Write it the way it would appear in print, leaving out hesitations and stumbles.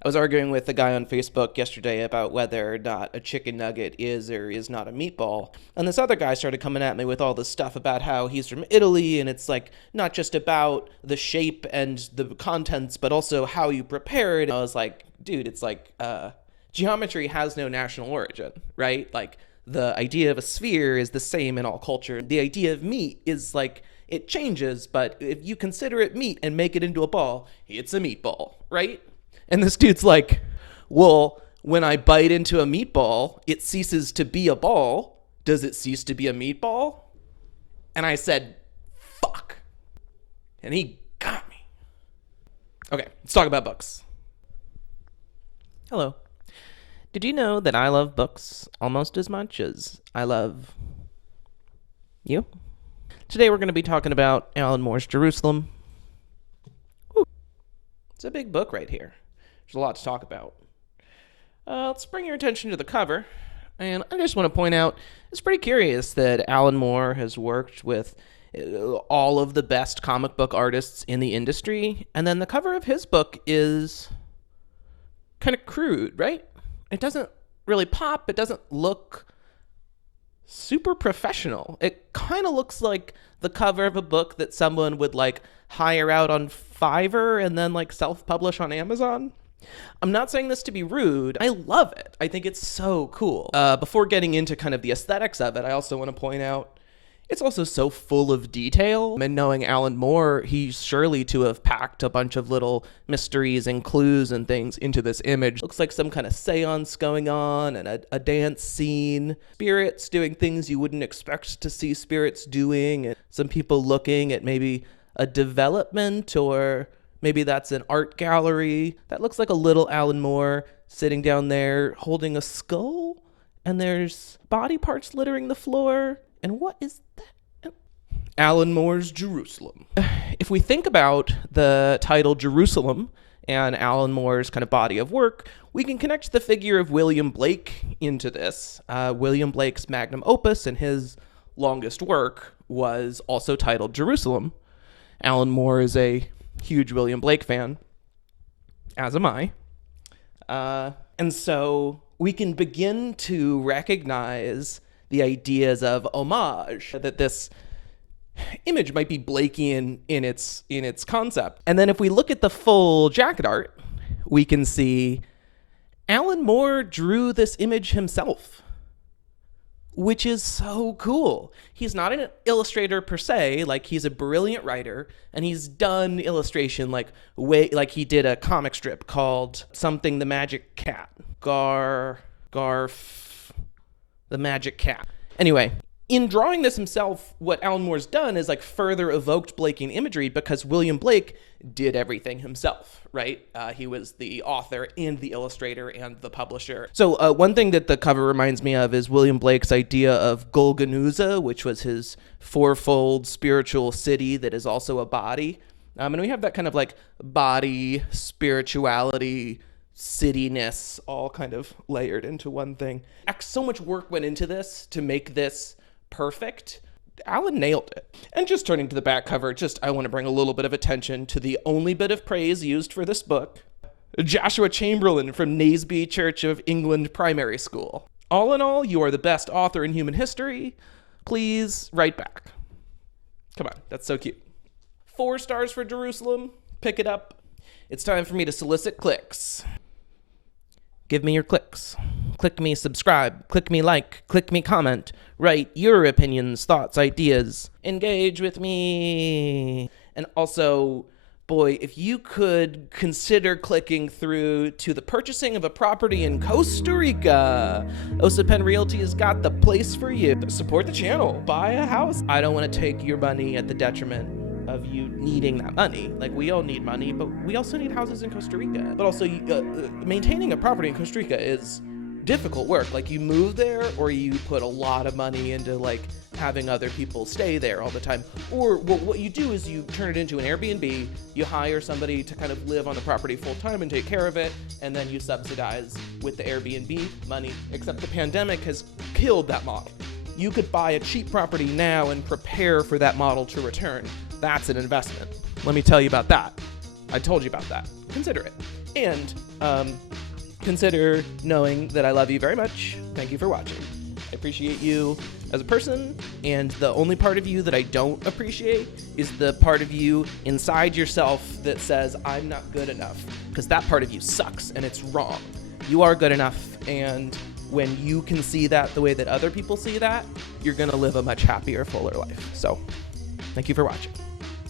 I was arguing with a guy on Facebook yesterday about whether or not a chicken nugget is or is not a meatball. And this other guy started coming at me with all this stuff about how he's from Italy and it's like not just about the shape and the contents, but also how you prepare it. And I was like, dude, it's like geometry has no national origin, right? Like the idea of a sphere is the same in all culture. The idea of meat is like, it changes, but if you consider it meat and make it into a ball, it's a meatball, right? And this dude's like, well, when I bite into a meatball, it ceases to be a ball. Does it cease to be a meatball? And I said, fuck. And he got me. Okay, let's talk about books. Hello. Did you know that I love books almost as much as I love you? Today we're going to be talking about Alan Moore's Jerusalem. Whew. It's a big book right here. There's a lot to talk about. Let's bring your attention to the cover. And I just want to point out, it's pretty curious that Alan Moore has worked with all of the best comic book artists in the industry. And then the cover of his book is kind of crude, right? It doesn't really pop. It doesn't look super professional. It kind of looks like the cover of a book that someone would like hire out on Fiverr and then like self-publish on Amazon. I'm not saying this to be rude. I love it. I think it's so cool. Before getting into kind of the aesthetics of it, I also want to point out it's also so full of detail. And knowing Alan Moore, he's surely to have packed a bunch of little mysteries and clues and things into this image. Looks like some kind of seance going on and a dance scene. Spirits doing things you wouldn't expect to see spirits doing. And some people looking at maybe a development, or maybe that's an art gallery. That looks like a little Alan Moore sitting down there holding a skull. And there's body parts littering the floor. And what is that? Alan Moore's Jerusalem. If we think about the title Jerusalem and Alan Moore's kind of body of work, we can connect the figure of William Blake into this. William Blake's magnum opus and his longest work was also titled Jerusalem. Alan Moore is a huge William Blake fan, as am I. And so we can begin to recognize the ideas of homage, that this image might be Blakean in its concept. And then if we look at the full jacket art, we can see Alan Moore drew this image himself, which is so cool. He's not an illustrator per se, like he's a brilliant writer, and he's done illustration like he did a comic strip called something the Magic Cat. The Magic Cat. Anyway, in drawing this himself, what Alan Moore's done is like further evoked Blakean imagery because William Blake did everything himself, right? He was the author and the illustrator and the publisher. So one thing that the cover reminds me of is William Blake's idea of Golgonooza, which was his fourfold spiritual city that is also a body. And we have that kind of like body, spirituality, cityness all kind of layered into one thing. So much work went into this to make this perfect. Alan nailed it. And just turning to the back cover, I want to bring a little bit of attention to the only bit of praise used for this book. Joshua Chamberlain from Naseby Church of England Primary School. All in all, you are the best author in human history. Please write back. Come on, that's so cute. 4 stars for Jerusalem. Pick it up. It's time for me to solicit clicks. Give me your clicks. Click me subscribe. Click me like. Click me comment. Write your opinions, thoughts, ideas. Engage with me. And also, boy, if you could consider clicking through to the purchasing of a property in Costa Rica, Osapen Realty has got the place for you. Support the channel. Buy a house. I don't want to take your money at the detriment of you needing that money. Like, we all need money, but we also need houses in Costa Rica. But also, maintaining a property in Costa Rica is difficult work. Like, you move there, or you put a lot of money into like having other people stay there all the time. Or what you do is you turn it into an Airbnb, you hire somebody to kind of live on the property full time and take care of it, and then you subsidize with the Airbnb money, except the pandemic has killed that model. You could buy a cheap property now and prepare for that model to return. That's an investment. Let me tell you about that. I told you about that. consider it. And consider knowing that I love you very much. Thank you for watching. I appreciate you as a person, and the only part of you that I don't appreciate is the part of you inside yourself that says, I'm not good enough, because that part of you sucks, and it's wrong. You are good enough, and when you can see that the way that other people see that, you're going to live a much happier, fuller life. So, thank you for watching.